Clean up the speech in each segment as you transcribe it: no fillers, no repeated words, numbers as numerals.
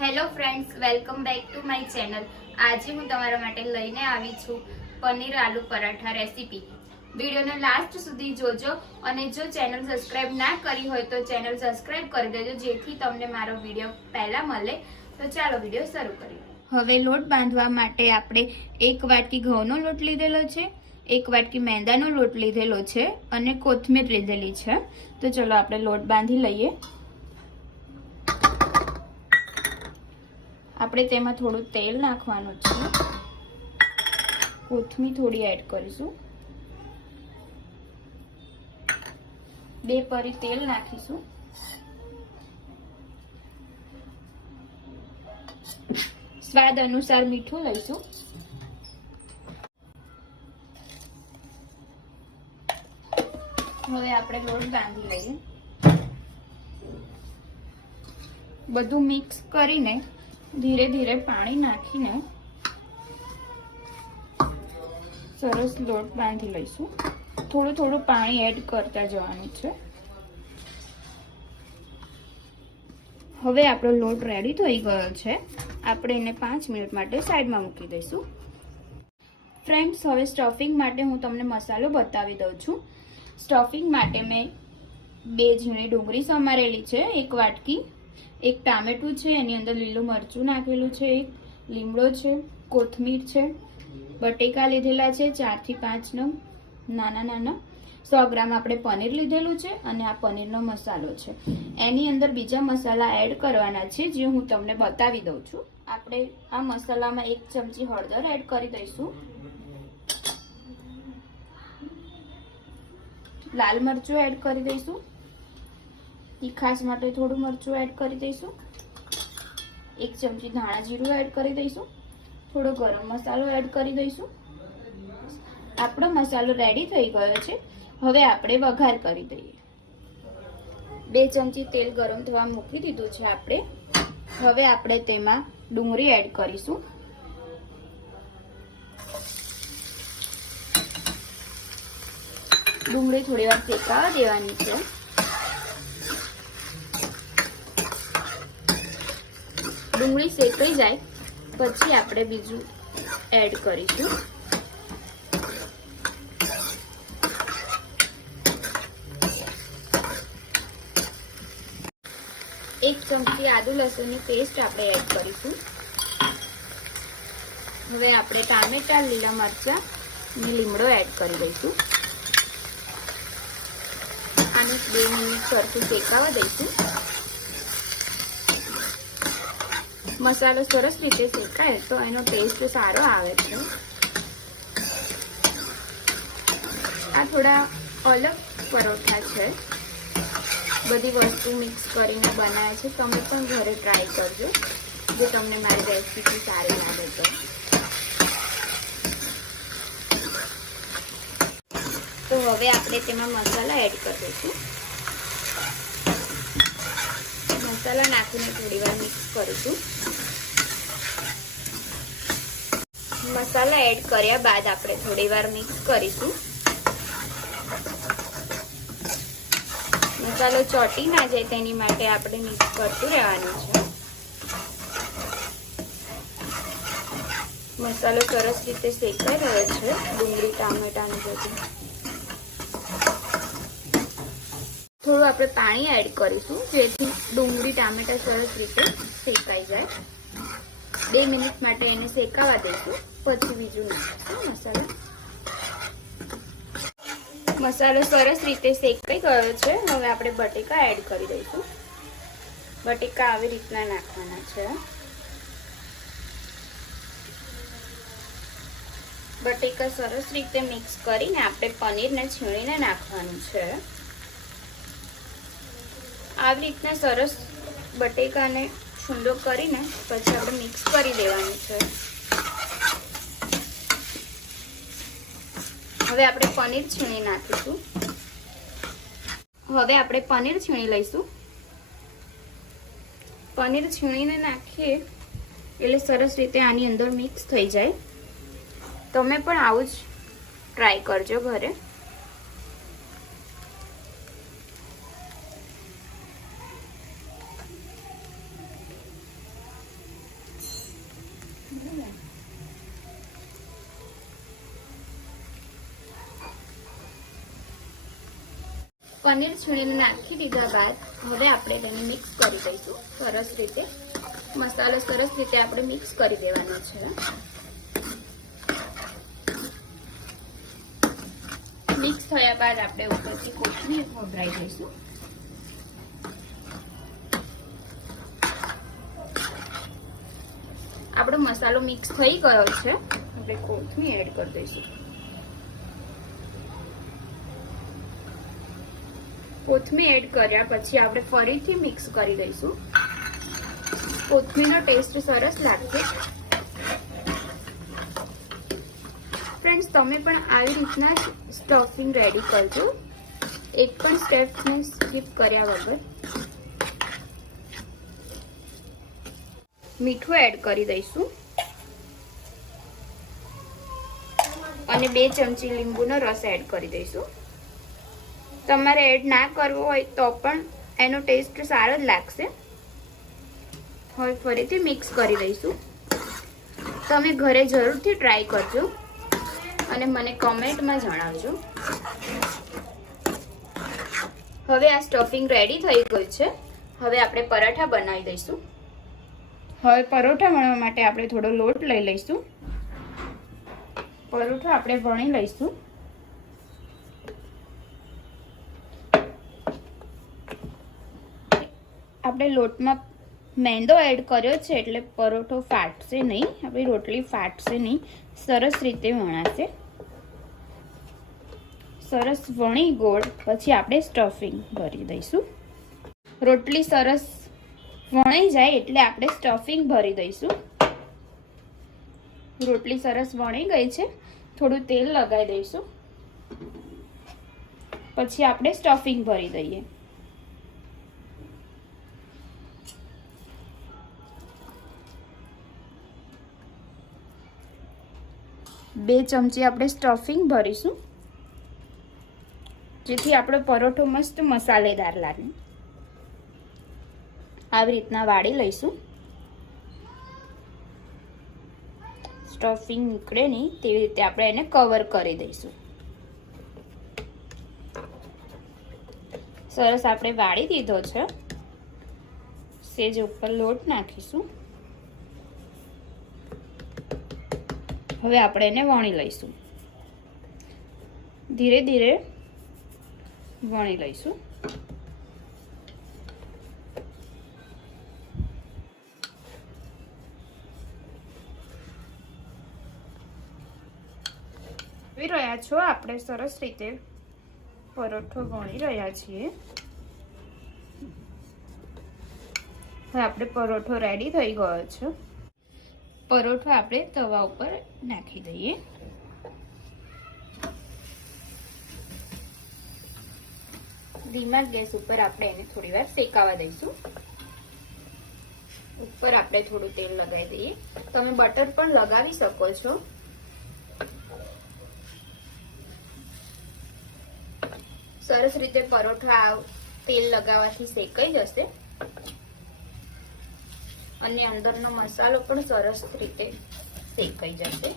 Hello friends, welcome back to my channel. આજે હું તમારા માટે લઈને આવી છું પનીર આલુ પરાઠા રેસીપી। વિડિયોને લાસ્ટ સુધી જોજો અને જો ચેનલ સબસ્ક્રાઇબ ના કરી હોય તો ચેનલ સબસ્ક્રાઇબ કરી દેજો જેથી તમને મારો વિડિયો પહેલા મળે। તો ચાલો વિડિયો શરૂ કરીએ। હવે લોટ બાંધવા માટે આપણે 1 વાટકી ઘઉંનો લોટ લીધેલો છે, 1 વાટકી મેંદાનો લોટ લીધેલો છે અને કોથમીર લીધેલી છે। તો ચલો આપણે લોટ બાંધી લઈએ। આપણે તેમાં થોડું તેલ નાખવાનું છે, કોથમીર થોડી એડ કરીશું, 2 પરી તેલ નાખીશું, સ્વાદ અનુસાર મીઠું લઈશું, હવે આપણે લોટ બાંધી લઈએ। બધું મિક્સ કરીને ધીરે ધીરે પાણી નાખીને સરસ લોટ બાંધી લઈશું। થોડું થોડું પાણી એડ કરતા જવાનું છે। હવે આપણો લોટ રેડી થઈ ગયો છે, આપણે એને 5 મિનિટ માટે સાઈડમાં મૂકી દઈશું। ફ્રેન્ડ્સ, હવે સ્ટફિંગ માટે હું તમને મસાલો બતાવી દઉં છું। સ્ટફિંગ માટે મેં 2 ઝીણી ડુંગળી સમારેલી છે, 1 વાટકી, 1 ટામેટું છે, એની અંદર લીલું મરચું નાખેલું છે, 1 લીમડો છે, કોથમીર છે, બટેકા લીધેલા છે 4 થી 5 નંગ નાના નાના, 100 ગ્રામ આપણે પનીર લીધેલું છે અને આ પનીરનો મસાલો છે। એની અંદર બીજા મસાલા એડ કરવાના છે જે હું તમને બતાવી દઉં છું। આપણે આ મસાલામાં 1 ચમચી હળદર એડ કરી દઈશું, લાલ મરચું એડ કરી દઈશું, તીખાશ માટે થોડું મરચું એડ કરી દઈશું, 1 ચમચી ધાણા જીરું એડ કરી દઈશું, થોડો ગરમ મસાલો એડ કરી દઈશું। આપણો મસાલો રેડી થઈ ગયો છે। હવે આપણે વઘાર કરી દઈએ। 2 ચમચી તેલ ગરમ થવા મૂકી દીધું છે આપણે। હવે આપણે તેમાં ડુંગળી એડ કરીશું, ડુંગળી થોડી વાર શેકાવા દેવાની છે। ડુંગળી શેકાઈ જાય પછી આપણે બીજું એડ કરીશું। 1 ચમચી આદુ લસણની પેસ્ટ આપણે એડ કરીશું। હવે આપણે ટામેટા, લીલા મરચાં અને લીમડો એડ કરી દઈશું। આને 2 મિનિટ સરખું શેકાવા દઈશું। મસાલો સરસ રીતે શેકાય તો એનો ટેસ્ટ સારો આવે છે। આ થોડા અલગ પરોઠા છે, બધી વસ્તુ મિક્સ કરીને બનાવે છે। તમે પણ ઘરે ટ્રાય કરજો જો તમને મારી રેસીપી સારી લાગે તો। તો હવે આપણે તેમાં મસાલા એડ કરી દઈશું। મસાલા નાખીને થોડી વાર મિક્સ કરીશું। મસાલા એડ કર્યા બાદ આપણે થોડી વાર મિક્સ કરીશું। મસાલો ચોટી ના જાય તેની માટે આપણે મિક્સ કરતું રહેવાનું છે। મસાલો સરસ રીતે શેકાઈ રહ્યો છે, ડુંગળી ટામેટાનું બધું। થોડું આપણે પાણી એડ કરીશું જેથી ડુંગળી ટામેટા સરસ રીતે શેકાઈ જાય। 2 મિનિટ માટે એને શેકાવા દઈશું, પછી બીજું નાખીશું મસાલા। મસાલો સરસ રીતે શેકાઈ ગયો છે। હવે આપણે બટેકા એડ કરી દઈશું। બટેકા આવી રીતના નાખવાના છે। બટેકા સરસ રીતે મિક્સ કરીને આપણે પનીરને છીણીને નાખવાનું છે। આવી રીતના સરસ બટેકાને છૂંદો કરીને પછી આપણે મિક્સ કરી દેવાનું છે। હવે આપણે પનીર છીણી નાખીશું। હવે આપણે પનીર છીણી લઈશું। પનીર છીણીને નાખીએ એટલે સરસ રીતે આની અંદર મિક્સ થઈ જાય। તમે પણ આવું જ ટ્રાય કરજો ઘરે। પનીર છીણીને નાખી દીધા બાદ હવે આપણે તેને મિક્સ કરી દઈશું સરસ રીતે. મસાલો સરસ રીતે આપણે મિક્સ કરી દેવાનો છે. મિક્સ થયા બાદ આપણે ઉપરથી કોથમીર વઘારી દઈશું. આપણો મસાલો મિક્સ થઈ ગયો છે. આપણે કોથમીર એડ કરી દઈશું. કોથમીર એડ કર્યા પછી આપણે ફરીથી મિક્સ કરી દઈશું. કોથમીરનો ટેસ્ટ સરસ લાગશે. ફ્રેન્ડ્સ, તમે પણ આવી રીતના સ્ટફિંગ રેડી કરજો, એક પણ સ્ટેપને સ્કીપ કર્યા વગર. મીઠું એડ કરી દઈશું અને 2 ચમચી લીંબુનો રસ એડ કરી દઈશું. તમારે એડ ના કરવો હોય તો પણ એનો ટેસ્ટ સારો જ લાગશે. હવે ફરીથી મિક્સ કરી દઈશું. તમે ઘરે જરૂરથી ટ્રાય કરજો અને મને કમેન્ટમાં જણાવજો. હવે આ સ્ટફિંગ રેડી થઈ ગયું છે. હવે આપણે પરાઠા બનાવી દઈશું. હવે પરોઠા વણવા માટે આપણે થોડો લોટ લઈ લઈશું. પરોઠા આપણે વણી લઈશું. આપણે લોટમાં મેંદો એડ કર્યો છે એટલે પરોઠો ફાટશે નહીં, આપણી રોટલી ફાટશે નહીં, સરસ રીતે વણાશે. સરસ વણી ગોળ પછી આપણે સ્ટફિંગ ભરી દઈશું. રોટલી સરસ વણાઈ જાય એટલે આપણે સ્ટફિંગ ભરી દઈશું. રોટલી સરસ વણી ગઈ છે. થોડું તેલ લગાવી દઈશું. પછી આપણે સ્ટફિંગ ભરી દઈએ. બે ચમચી આપણે સ્ટફિંગ ભરીશું જેથી આપણો પરોઠો મસ્ત મસાલેદાર લાગે. આવી રીતના વાળી લઈશું. સ્ટફિંગ નીકળે નહીં તેવી રીતે આપણે એને કવર કરી દઈશું. સરસ આપણે વાળી દીધો છે. સેજ ઉપર લોટ નાખીશું. હવે આપણે એને વણી લઈશું. ધીરે ધીરે વણી લઈશું. જોઈ રહ્યા છો આપણે સરસ રીતે પરોઠો વણી રહ્યા છીએ. હવે આપણે પરોઠો રેડી થઈ ગયો છે. પરોઠો આપણે તવા ઉપર નાખી દઈએ. ધીમા ગેસ ઉપર આપણે એને થોડી વાર શેકાવા દઈશું. ઉપર આપણે થોડું તેલ લગાવી દઈએ. તમે બટર પણ લગાવી શકો છો. સરસ રીતે પરોઠા તેલ લગાવવાથી શેકાઈ જશે અને અંદરનો મસાલો પણ સરસ રીતે શેકાઈ જશે.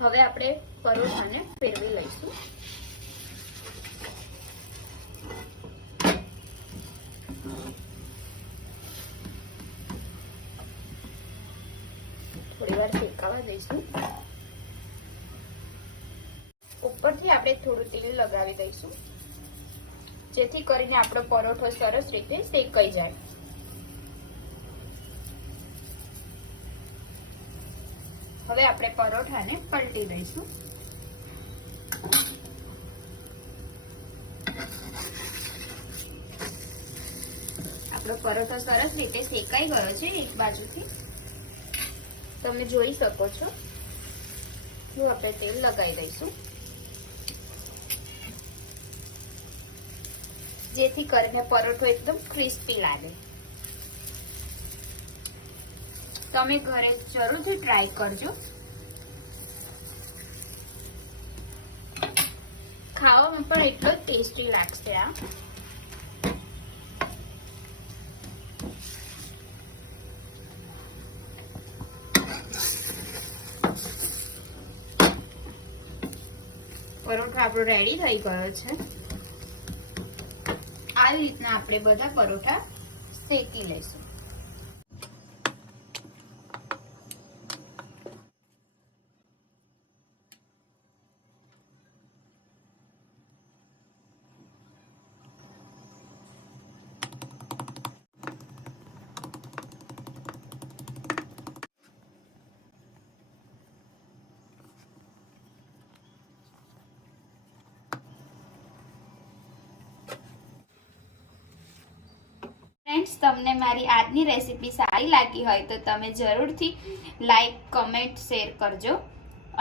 હવે આપણે પરોઠાને ફેરવી લઈશું. થોડી વાર શેકાવા દઈશું. ઉપરથી આપણે થોડું તેલ લગાવી દઈશું જેથી કરીને આપણો પરોઠો સરસ રીતે શેકાઈ જાય. હવે આપણે પરોઠાને પલટી દઈશું. આપણો પરોઠો સરસ રીતે શેકાઈ ગયો છે એક બાજુથી. તમે જોઈ શકો છો. જો આપણે તેલ લગાવી દઈશું જેથી કરીને પરોઠો એકદમ ક્રિસ્પી લાગે. તમે ઘરે જરૂરથી ટ્રાય કરજો. ખાવામાં પણ એટલો જ ટેસ્ટી લાગશે આ. આપણો રેડી થઈ ગયો છે. આવી રીતના આપણે બધા પરોઠા શેકી લઈશું. ફ્રેન્ડ્સ, તમને મારી આજની રેસીપી સારી લાગી હોય તો તમે જરૂરથી લાઈક, કમેન્ટ, શેર કરજો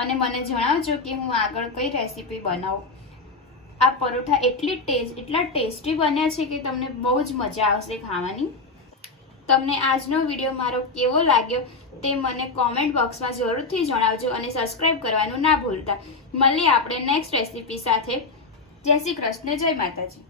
અને મને જણાવજો કે હું આગળ કઈ રેસીપી બનાવું. આ પરોઠા એટલા ટેસ્ટી બન્યા છે કે તમને બહુ જ મજા આવશે ખાવાની. તમને આજનો વિડીયો મારો કેવો લાગ્યો તે મને કોમેન્ટ બોક્સમાં જરૂરથી જણાવજો અને સબસ્ક્રાઈબ કરવાનું ના ભૂલતા. મળીએ આપણે નેક્સ્ટ રેસીપી સાથે. જય શ્રી કૃષ્ણ, જય માતાજી.